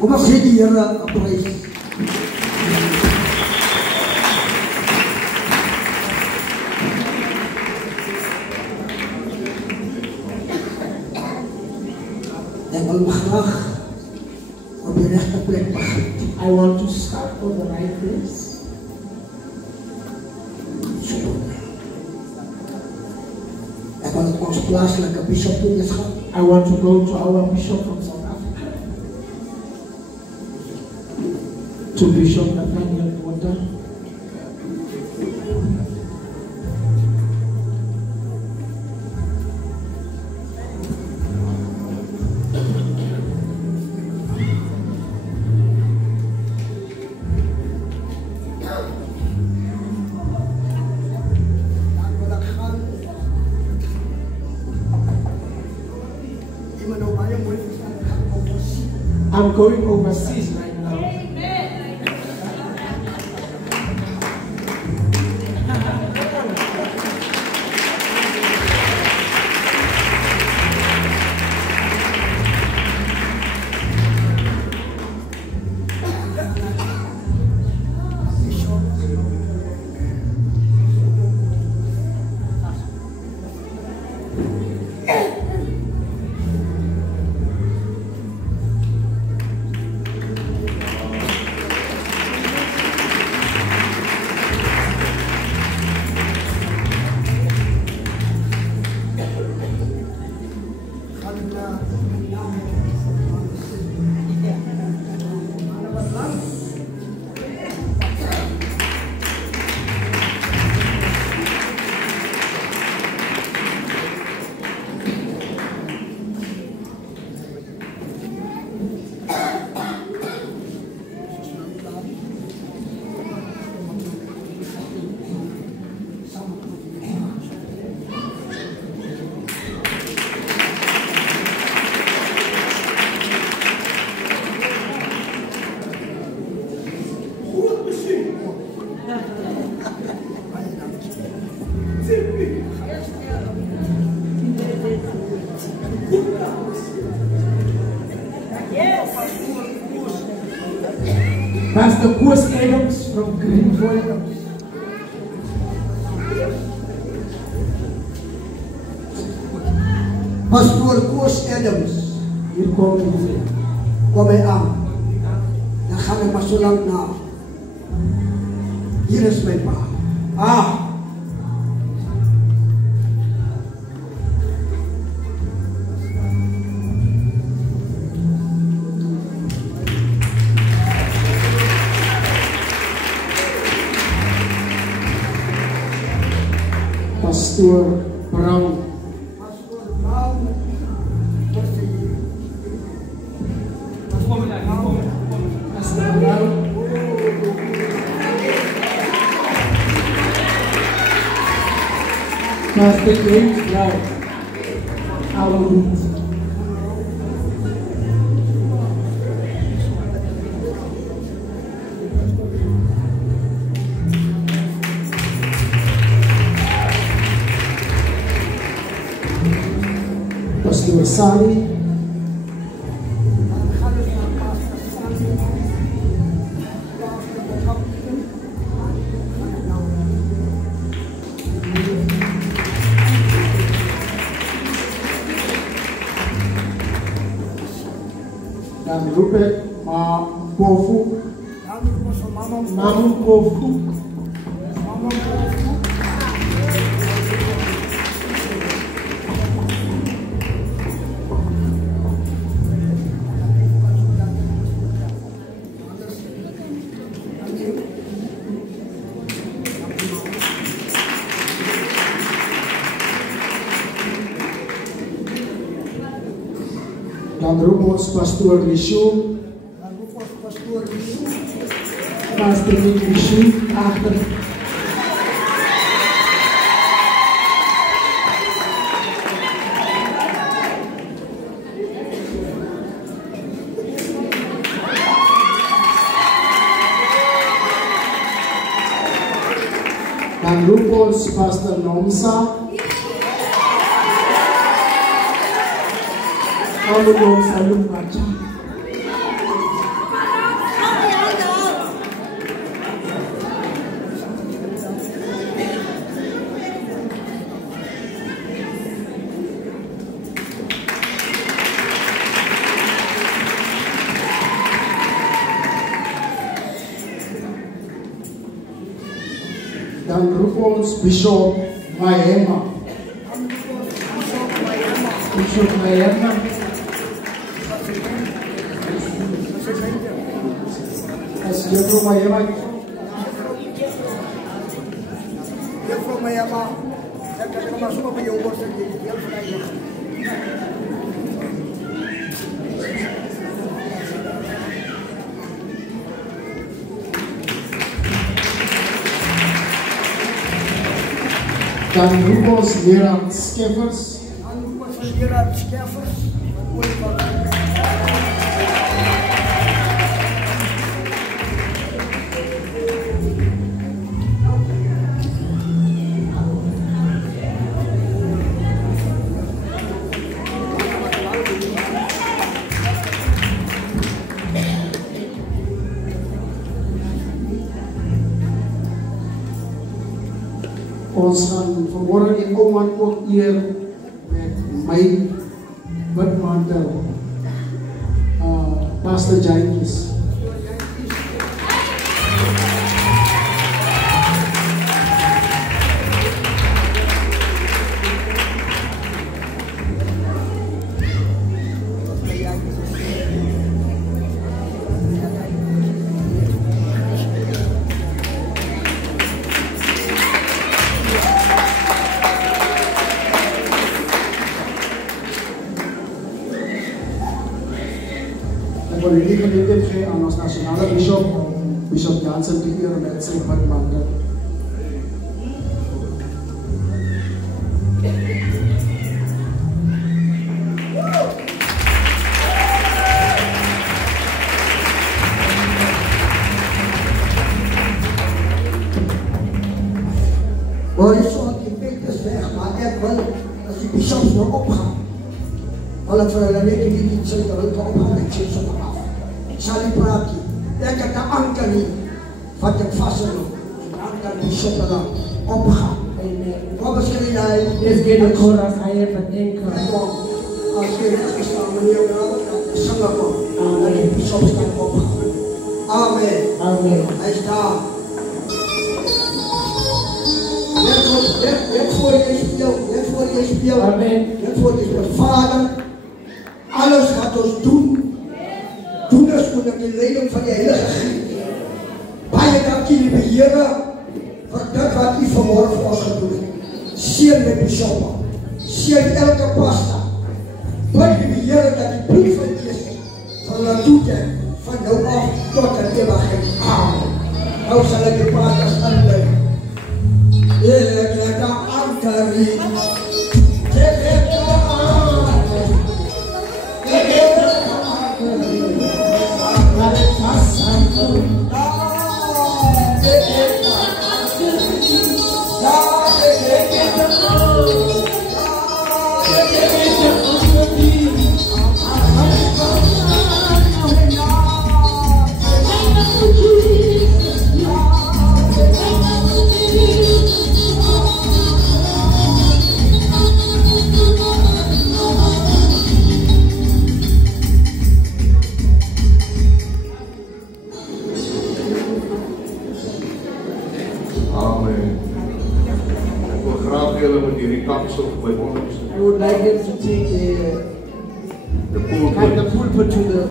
Kom ons sê die Here 'n prys. Ek wil graag op die regte plek begin. I want to start on the right place. Ek wil ons plaaslike bishop toe eens gaan. I want to go to our bishop from South Africa. To Bishop Nathaniel Water. I'm going overseas right now. Pastor Koos Adams from Greenville. Pastor Koos Adams. Hier kom hy. Kom hy aan. Dan gaan ek maar so lang na. Hier is my pa. Pastor Brown. Pastor Brown. Pastor Brown. Pastor James Brown. Our lead. Pastor Sally. Dan roep ik Mpofu. Mama Mpofu. Dan roep ons Pastor Lishu. Pastor Lishu achter. Dan roep ons Pastor Nomsa. Kalau Nomsa lupa. dan roep ons Bishop Mahema. Bishop Mahema. As Juffrou Mahema. Juffrou Mahema, saya masuk apa yang umur sedikit, dia sudah. Dan roep ons Gerard Skeffers. Dan roep ons Gerard Skeffers. Ons gaan vanmorgen die ouman ook eer met my bidmantel, Pastor Jankis. Ik wil jullie gelegenheid geven aan ons nationale bishop, Bishop Jansen, te eren met zijn bidmantel. Horizon die Peter is weg, maar ik wil dat die bishops nog opgaan. Wil ik voor hulle weet die niet zullen opgaan, ik zit ze maar af. Ik zal niet praten. Ik heb de anker niet, wat ik vast heb. De anker bishop dan opgaan. Wat beschrijf jij? Let's get the chorus higher for anchor. Als je recht is van meneer zingen komt, dan die bishops kan opgaan. Amen. Amen. Hij is daar. Net voor je speel, Amen. net voor je speel. Vader, alles wat ons doen, doen ons onder de leiding van de Heilige Geest. Baie dankie lieve Here voor dat wat u vanmorgen voor ons gedoen heeft. Seën met bishoppen, seën elke pastor. Bid lieve Here dat die brieven is van de toekomst, van nou af tot de eeuwigheid. Amen. Nou zal ik de pastors aanleiden. Kita angkari, Amen. Ik wil graag jullie met jullie kapsel bij ons. We would like them to take the pulpit to the